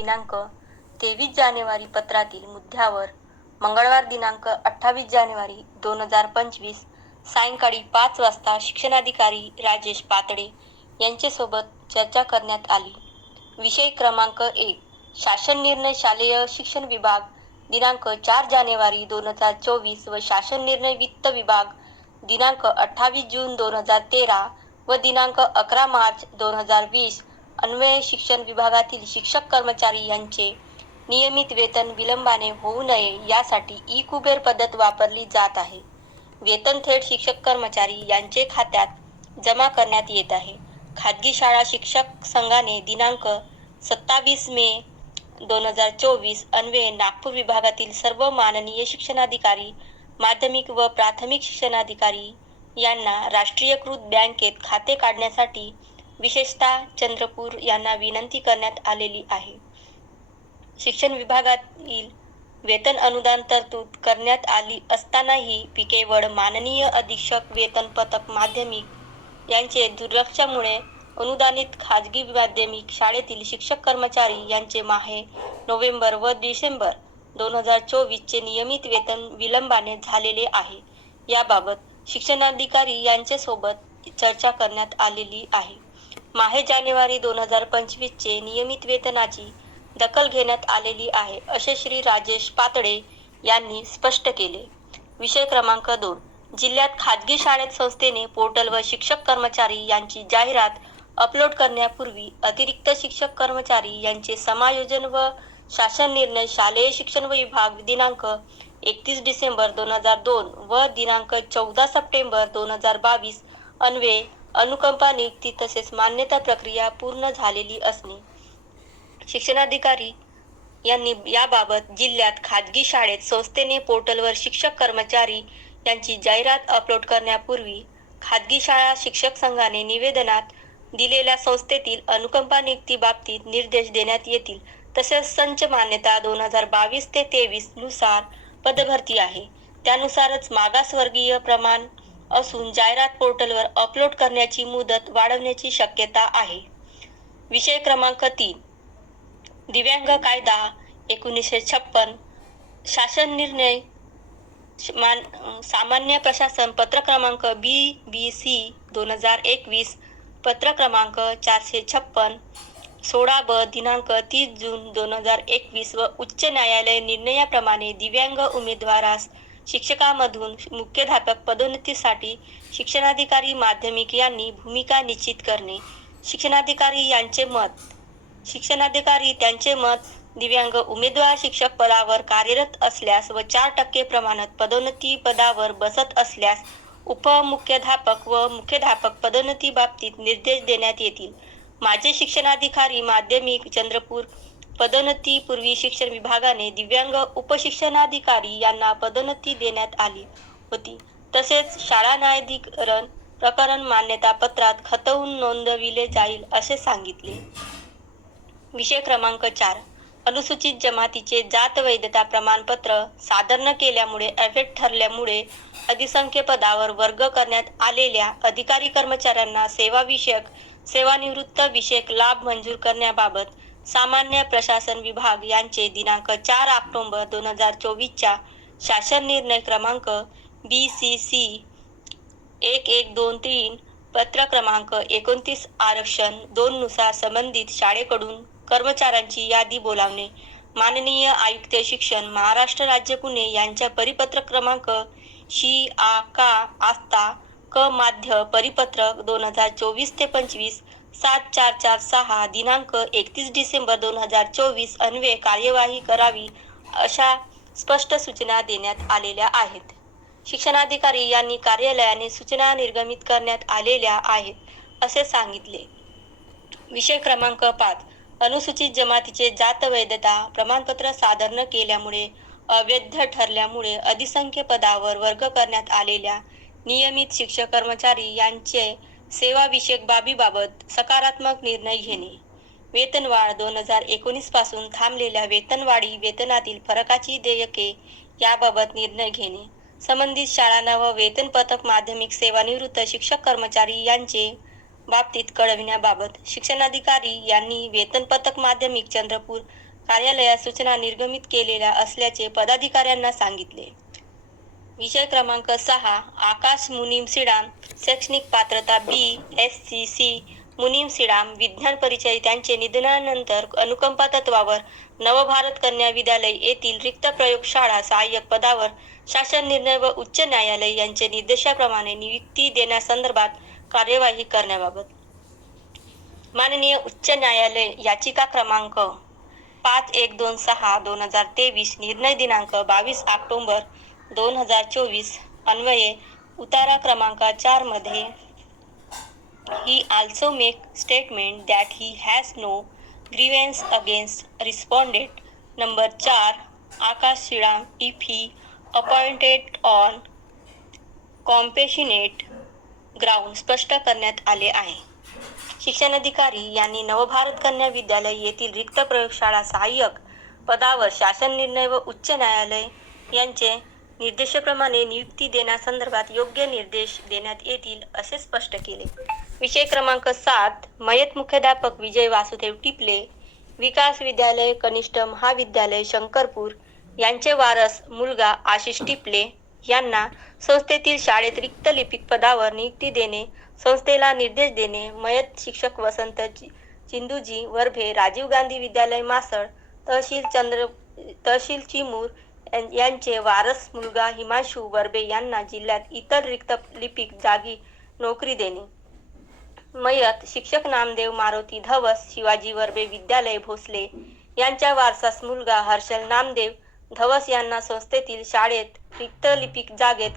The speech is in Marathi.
दिनांक तेवीस जानेवारी पत्रातील मुद्द्यावर मंगळवार दिनांक अठ्ठावीस जानेवारी दोन हजार पंचवीस सायंकाळी पाच वाजता शिक्षणाधिकारी राजेश पातडे यांच्यासोबत चर्चा करण्यात आली. विषय क्रमांक एक शासन निर्णय शालेय शिक्षण विभाग दिनांक चार जानेवारी दोन हजार चोवीस व शासन निर्णय वित्त विभाग दिनांक अठ्ठावीस जून दोन हजार तेरा व दिनांक अकरा मार्च दोन हजार वीस. अन्वय शिक्षण विभागातील शिक्षक कर्मचारी यांचे नियमित वेतन विलंबाने होऊ नये यासाठी ई कुबेर पद्धत वापरली जात आहे. वेतन थेट शिक्षक कर्मचारी यांचे खात्यात जमा करण्यात येत आहे. खाजगी शाळा शिक्षक संघाने दिनांक सत्तावीस मे दोन हजार चोवीस अन्वये नागपूर विभागातील सर्व माननीय शिक्षणाधिकारी माध्यमिक व प्राथमिक शिक्षणाधिकारी यांना राष्ट्रीयकृत बँकेत खाते काढण्यासाठी विशेषतः चंद्रपूर यांना विनंती करण्यात आलेली आहे. शिक्षण विभागातील वेतन अनुदान तरतूद करण्यात आली असतानाही केवळ माननीय अधीक्षक वेतन पथक माध्यमिक यांचे दुर्लक्षामुळे अनुदानित खाजगी माध्यमिक शाळेतील शिक्षक कर्मचारी यांचे माहे नोव्हेंबर व डिसेंबर दोन हजार चोवीसचे नियमित वेतन विलंबाने झालेले आहे. याबाबत शिक्षणाधिकारी यांच्यासोबत चर्चा करण्यात आलेली आहे. माहे जानेवारी दोन हजार पंचवीसचे नियमित वेतनाची दखल घेण्यात आलेली आहे असे श्री राजेश पातळे यांनी स्पष्ट केले. विषय क्रमांक दोन. जिल्ह्यात खाजगी शाळेत संस्थेने पोर्टल व शिक्षक कर्मचारी यांची जाहिरात अपलोड करण्यापूर्वी अतिरिक्त शिक्षक कर्मचारी यांचे समायोजन व शासन निर्णय शालेय शिक्षण विभाग दिनांक एकतीस डिसेंबर दोन हजार दोन व दिनांक चौदा सप्टेंबर दोन हजार बावीस अन्वे अनुकंपा नियुक्ती तसेच मान्यता प्रक्रिया पूर्ण झालेली असणे. शिक्षणाधिकारी यांनी याबाबत जिल्ह्यात खाजगी शाळेत संस्थेने पोर्टलवर शिक्षक कर्मचारी यांची जाहिरात अपलोड करण्यापूर्वी खाजगी शाळा शिक्षक संघाने निवेदनात दिलेल्या संस्थेतील अनुकंपा नियुक्ती बाबतीत निर्देश देण्यात येतील. तसेच संच मान्यता दोन हजार बावीस ते तेवीसनुसार पदभरती आहे. त्यानुसारच मागासवर्गीय प्रमाण असून जाहिरात पोर्टलवर अपलोड करण्याची मुदत वाढवण्याची शक्यता आहे. विषय क्रमांक तीन. दिव्यांग कायदा एकोणीसशे छप्पन. शासन निर्णय मान सामान्य प्रशासन पत्र क्रमांक बी बी सी दोन हजार एकवीस. पत्र क्रमांक चारशे छप्पन. सोळा ब दिनांक तीस जून दोन हजार एकवीस व उच्च न्यायालय निर्णयाप्रमाणे दिव्यांग उमेदवारास शिक्षकामधून मुख्याध्यापक पदोन्नतीसाठी शिक्षणाधिकारी माध्यमिक यांनी भूमिका निश्चित करणे. शिक्षणाधिकारी यांचे मत. शिक्षणाधिकारी त्यांचे मत दिव्यांग उमेदवार शिक्षक पदावर कार्यरत असल्यास व चार टक्के प्रमाणात पदोन्नती पदावर बसत असल्यास उपमुख्याध्यापक व मुख्याध्यापक पदोन्नती बाबतीत निर्देश देण्यात येतील. माझे शिक्षणाधिकारी माध्यमिक चंद्रपूर पदोन्नती पूर्वी शिक्षण विभागाने दिव्यांग उपशिक्षणाधिकारी यांना पदोन्नती देण्यात आली होती. तसेच शाळा न्यायाधिकरण प्रकरण मान्यता पत्रात खतवून नोंदविले जाईल असे सांगितले. विषय क्रमांक चार. अनुसूचित जमातीचे जात वैधता प्रमाणपत्र सादर न केल्यामुळे एफेक्ट ठरल्यामुळे अधिसंख्य पदावर वर्ग करण्यात आलेल्या अधिकारी कर्मचाऱ्यांना सेवाविषयक सेवानिवृत्त विषयक लाभ मंजूर करण्याबाबत सामान्य प्रशासन विभाग यांचे दिनांक चार ऑक्टोंबर दोन हजार चोवीसच्या शासन निर्णय क्रमांक बी सी सी एक एक दोन तीन पत्र क्रमांक एकोणतीस आरक्षण दोन नुसार संबंधित शाळेकडून कर्मचाऱ्यांची यादी बोलावणे. माननीय आयुक्त शिक्षण महाराष्ट्र राज्य पुणे यांच्या परिपत्रक क्रमांक शी आ का आस्था क माध्य परिपत्रक दोन हजार चोवीस ते पंचवीस सात चार चार सहा दिनांक एकतीस डिसेंबर दोन हजार चोवीस अन्वे कार्यवाही करावी अशा स्पष्ट सूचना देण्यात आलेल्या आहेत. शिक्षणाधिकारी यांनी कार्यालयाने सूचना निर्गमित करण्यात आलेल्या आहेत असे सांगितले. विषय क्रमांक पाच अनुसूचित जमातीचे जात वैधता प्रमाणपत्र सादर न केल्यामुळे अवैध ठरल्यामुळे अधिसंख्य पदावर वर्ग करण्यात आलेल्या नियमित शिक्षक कर्मचारी यांचे सेवाविषयक बाबीबाबत सकारात्मक निर्णय घेणे. वेतनवाढ दोन हजार एकोणीसपासून थांबलेल्या वेतनवाढी वेतनातील फरकाची देयके याबाबत निर्णय घेणे. संबंधित शाळांना व वेतन पथक माध्यमिक सेवानिवृत्त शिक्षक कर्मचारी यांचे बाबतीत कळविण्याबाबत शिक्षणाधिकारी यांनी वेतनपथक माध्यमिक चंद्रपूर कार्यालयात सूचना निर्गमित केलेल्या असल्याचे पदाधिकाऱ्यांना सांगितले. विषय क्रमांक सहा आकाश मुनीमसिडाम शैक्षणिक पात्रता बी एस सी सी मुनीमसिडाम विज्ञान परिचय त्यांचे निधनानंतर अनुकंपा तत्वावर नवभारत कन्या विद्यालय येथील रिक्त प्रयोगशाळा सहाय्यक पदावर शासन निर्णय व उच्च न्यायालय यांचे निर्देशाप्रमाणे नियुक्ती देण्यासंदर्भात कार्यवाही करण्याबाबत. माननीय उच्च न्यायालय याचिका क्रमांक पाच एक दोन सहा दोन हजार तेवीस निर्णय दिनांक बावीस ऑक्टोंबर दोन हजार चोवीस अन्वये उतारा क्रमांक चारमध्ये he also make statement that he has no grievance against respondent number चार Akash Shriram if he appointed on compassionate ground स्पष्ट करण्यात आले आहे. शिक्षणाधिकारी यांनी नवभारत कन्या विद्यालय येथील रिक्त प्रयोगशाळा सहाय्यक पदावर शासन निर्णय व उच्च न्यायालय यांचे निर्देशाप्रमाणे नियुक्ती देण्यासंदर्भात योग्य निर्देश देण्यात येतील असे स्पष्ट केले. विषय क्रमांक सात मयत मुख्याध्यापक विजय वासुदेव टिपले विकास विद्यालय कनिष्ठ महाविद्यालय शंकरपूर यांचे वारस मुलगा आशिष टिपले यांना संस्थेतील शाळेत रिक्त लिपिक पदावर नियुक्ती देणे संस्थेला निर्देश देणे मयत शिक्षक वसंत चिंदूजी वरभे राजीव गांधी विद्यालय मासळ तहसील चंद्र तहसील चिमूर यांचे वारस मुलगा हिमांशू वर्बे यांना जिल्ह्यात इतर रिक्त लिपिक जागी नोकरी देणे. मयत शिक्षक नामदेव मारुती धवस शिवाजी वर्बे विद्यालय भोसले यांच्या वारसास मुलगा हर्षल नामदेव धवस यांना संस्थेतील शाळेत रिक्त लिपिक जागेत